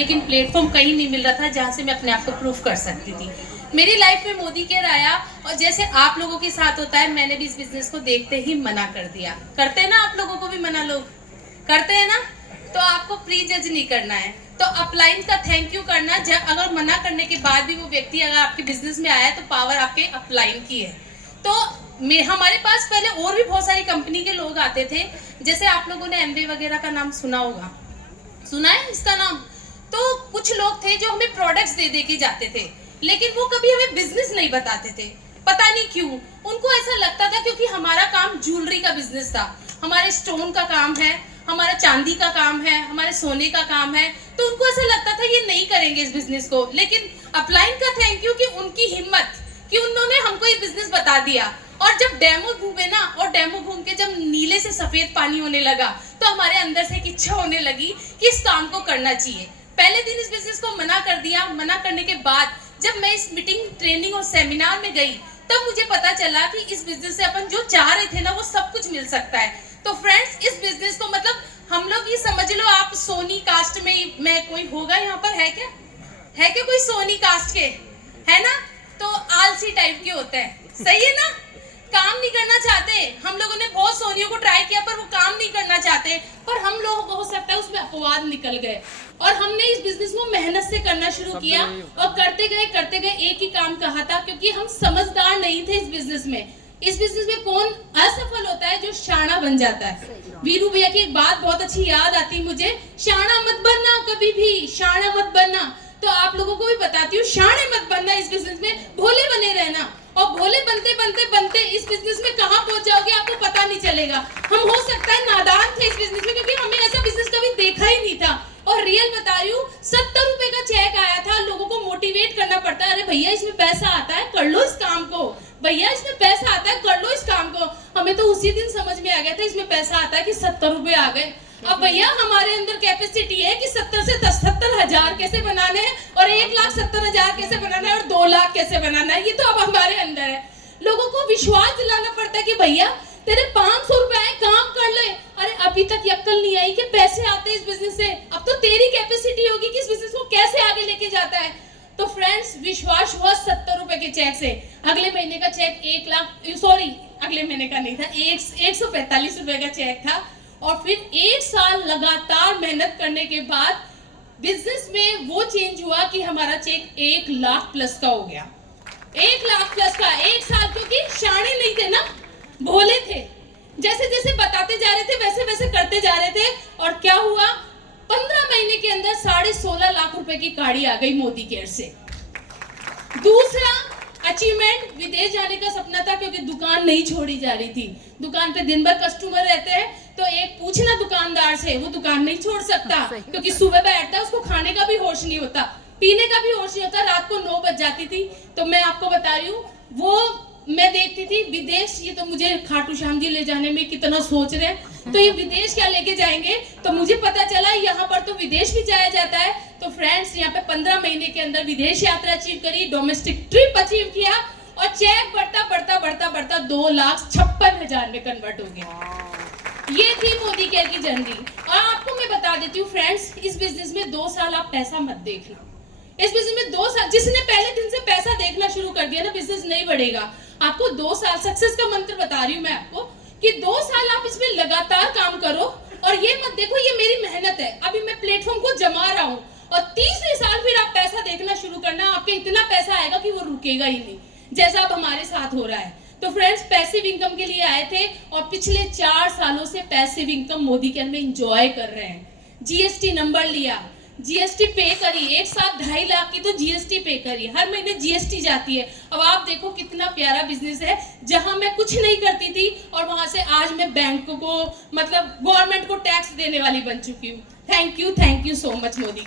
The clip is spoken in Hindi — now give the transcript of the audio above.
लेकिन प्लेटफॉर्म कहीं नहीं मिल रहा था जहाँ से मैं अपने आप को प्रूफ कर सकती थी। मेरी लाइफ में मोदी केयर आया और जैसे आप लोगों के साथ होता है, मैंने भी इस बिजनेस को देखते ही मना कर दिया। करते हैं ना आप लोगों को भी मना, लोग करते हैं ना, तो आपको प्री जज नहीं करना है, तो अपलाइन का थैंक यू करना। जब अगर मना करने के बाद भी वो व्यक्ति अगर आपके बिजनेस में आया तो पावर आपके अपलाइन की है। तो हमारे पास पहले और भी बहुत सारी कंपनी के लोग आते थे, जैसे आप लोगों ने एमवे वगैरह का नाम सुना होगा, सुना है इसका नाम। तो कुछ लोग थे जो हमें प्रोडक्ट्स दे दे के जाते थे, लेकिन वो कभी हमें बिजनेस नहीं बताते थे। पता नहीं क्यों, उनको ऐसा लगता था क्योंकि हमारा काम ज्वेलरी का बिजनेस था, हमारे स्टोन का काम है, हमारा चांदी का काम है, हमारे सोने का काम है, तो उनको ऐसा लगता था ये नहीं करेंगे इस बिजनेस को। लेकिन अपलाइन का थैंक यू कि उनकी हिम्मत कि उन्होंने हमको ये बिजनेस बता दिया। और जब डेमो घूमे ना, और डेमो घूम के जब नीले से सफेद पानी होने लगा, तो हमारे अंदर से एक इच्छा होने लगी कि इस काम को करना चाहिए। पहले दिन इस बिजनेस को मना कर दिया। मना करने के बाद जब मैं इस मीटिंग, ट्रेनिंग और सेमिनार में गई, तब मुझे पता चला कि इस बिजनेस से अपन जो चाह रहे थे ना, वो सब कुछ मिल सकता है। तो फ्रेंड्स, इस बिजनेस को मतलब हम लोग ये समझ लो, आप सोनी कास्ट में कोई होगा यहाँ पर, है क्या? है क्या कोई सोनी कास्ट के? है ना? तो आलसी टाइप के होते हैं, सही है ना? काम नहीं करना चाहते। हम लोगों ने बहुत सोनियों को ट्राई किया पर वो काम नहीं करना चाहते, पर हम लोग हो सकता है उसमें अपवाद निकल गए। और हमने इस बिजनेस को मेहनत से करना शुरू किया और करते गए एक ही काम कहा था, क्योंकि हम समझदार नहीं थे इस बिजनेस में। इस बिजनेस में कौन असफल होता है? जो शाना बन जाता है। वीरू भैया की एक बात बहुत अच्छी याद आती मुझे, शाना मत बनना, कभी भी शाना मत बनना। तो आप लोगों को भी बताती हूँ, शाने मत बनना इस बिजनेस में, भोले बने रहना। और भोले बनते बनते बनते इस बिजनेस में कहाँ पहुंच जाओगे आपको पता नहीं चलेगा। हम हो सकता है नादान थे इस बिजनेस में, क्योंकि हमें ऐसा बिजनेस कभी देखा ही नहीं था। और रियल बता रही हूँ, 70 रुपए का चेक आया था। लोगों को मोटिवेट करना पड़ता है, अरे भैया इसमें पैसा आता है, कर लो इस काम को, भैया इसमें पैसा आता है, कर लो इस काम को। हमें तो उसी दिन समझ में आ गया था इसमें पैसा आता है कि 70 रुपए आ गए। अब भैया हमारे अंदर कैपेसिटी है कि 70 से 70 हजार कैसे बनाने हैं, और 1,70,000 कैसे बनाना है, और 2 लाख कैसे बनाना है, ये तो अब हमारे अंदर है। लोगों को विश्वास दिलाना पड़ता है कि भैया तेरे 500 रुपए आए, काम कर ले। अरे अभी तक ये अक्ल नहीं आई कि पैसे आते हैं इस बिजनेस से। अब तो तेरी कैपेसिटी होगी कि इस बिजनेस को कैसे आगे लेके जाता है। तो फ्रेंड्स, विश्वास हुआ 70 रुपए के चेक से। अगले महीने का चेक 1 लाख, सॉरी अगले महीने का नहीं था, 145 रुपए का चेक था। और फिर 1 साल लगातार मेहनत करने के बाद बिजनेस में वो चेंज हुआ कि हमारा चेक 1 लाख प्लस का हो गया। 1 लाख प्लस का 1 साल, क्योंकि शाणे नहीं थे ना, भोले थे। जैसे जैसे बताते जा रहे थे वैसे वैसे करते जा रहे थे। और क्या हुआ, 15 महीने के अंदर 16.5 लाख रुपए की गाड़ी आ गई मोदी केयर से। दूसरा अचीवमेंट, विदेश जाने का सपना था, क्योंकि दुकान नहीं छोड़ी जा रही थी। दुकान पे दिन भर कस्टमर रहते हैं, तो एक पूछना दुकानदार से, वो दुकान नहीं छोड़ सकता, क्योंकि सुबह बैठता है, उसको खाने का भी होश नहीं होता, पीने का भी होश नहीं होता। रात को 9 बज जाती थी। तो मैं आपको बता रही हूँ, वो मैं देखती थी विदेश, ये तो मुझे खाटू श्याम जी ले जाने में कितना सोच रहे हैं, तो ये विदेश क्या लेके जाएंगे। तो मुझे पता चला यहाँ पर तो विदेश भी जाया जाता है। तो फ्रेंड्स, यहाँ पे 15 महीने के अंदर विदेश यात्रा अचीव करी, डोमेस्टिक ट्रिप अचीव किया, और चेक बढ़ता बढ़ता बढ़ता बढ़ता 2,56,000 में कन्वर्ट हो गया। ये थी मोदी केयर की जर्नी। और आपको मैं बता देती हूँ फ्रेंड्स, इस बिजनेस में 2 साल आप पैसा मत देखना। इस बिजनेस में 2 साल, जिसने पहले दिन से पैसा देखना शुरू कर दिया ना, बिजनेस नहीं बढ़ेगा। आपको 2 साल सक्सेस का मंत्र बता रही हूँ मैं आपको, कि 2 साल आप इसमें लगातार काम करो। और ये मत देखो ये मेरी मेहनत है, अभी मैं प्लेटफॉर्म को जमा रहा हूँ, और तीसरे साल फिर आप पैसा देखना शुरू करना, आपके इतना पैसा आएगा कि वो रुकेगा ही नहीं, जैसा अब हमारे साथ हो रहा है। तो फ्रेंड्स, पैसिव इनकम के लिए आए थे, और पिछले 4 सालों से पैसिव इनकम मोदी केयर में एंजॉय कर रहे हैं। जीएसटी नंबर लिया, जीएसटी पे करी, एक साथ 2.5 लाख की तो जीएसटी पे करी, हर महीने जीएसटी जाती है। अब आप देखो कितना प्यारा बिजनेस है, जहां मैं कुछ नहीं करती थी और वहां से आज मैं बैंक को, मतलब गवर्नमेंट को टैक्स देने वाली बन चुकी हूँ। Thank you so much Modi.